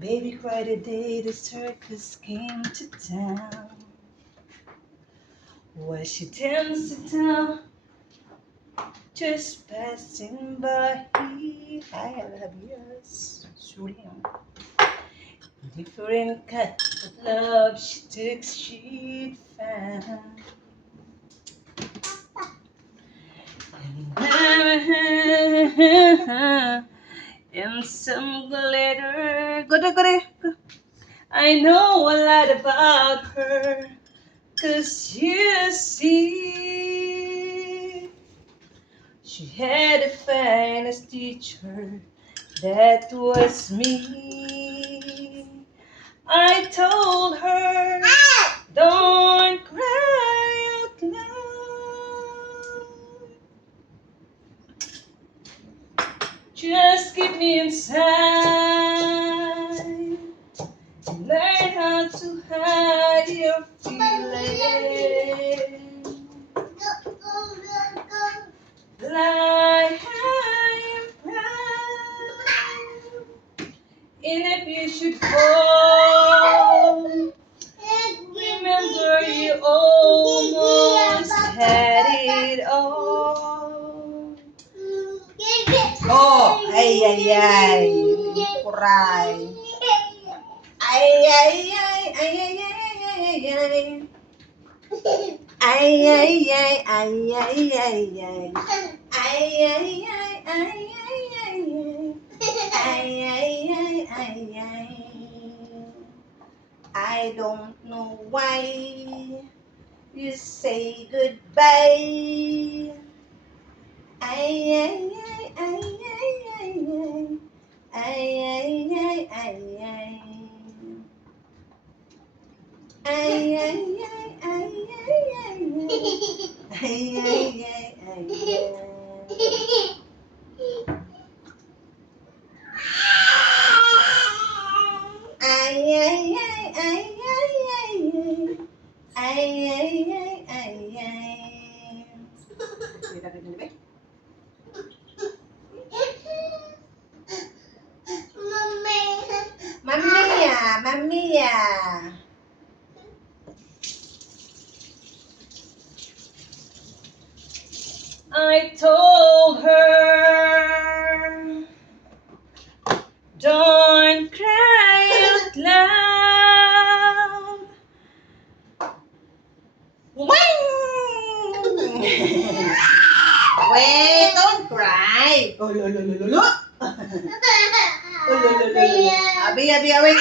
Baby cried the day the circus came to town. While she danced down, just passing by. I love yours, Julian. Different kind of love she found. And some glitter. Go. I know a lot about her. 'Cause you see, she had the finest teacher. That was me. I told her, don't cry out loud. Just keep me inside. Learn how to hide your feelings. Fly high and proud. And if you should fall, remember you almost had it all. Oh, ay, cry. Ay. I don't know why you say goodbye. Ay. Mamma. I told her, don't cry out loud. Wait, don't cry. Oh, lo. Abi, wait.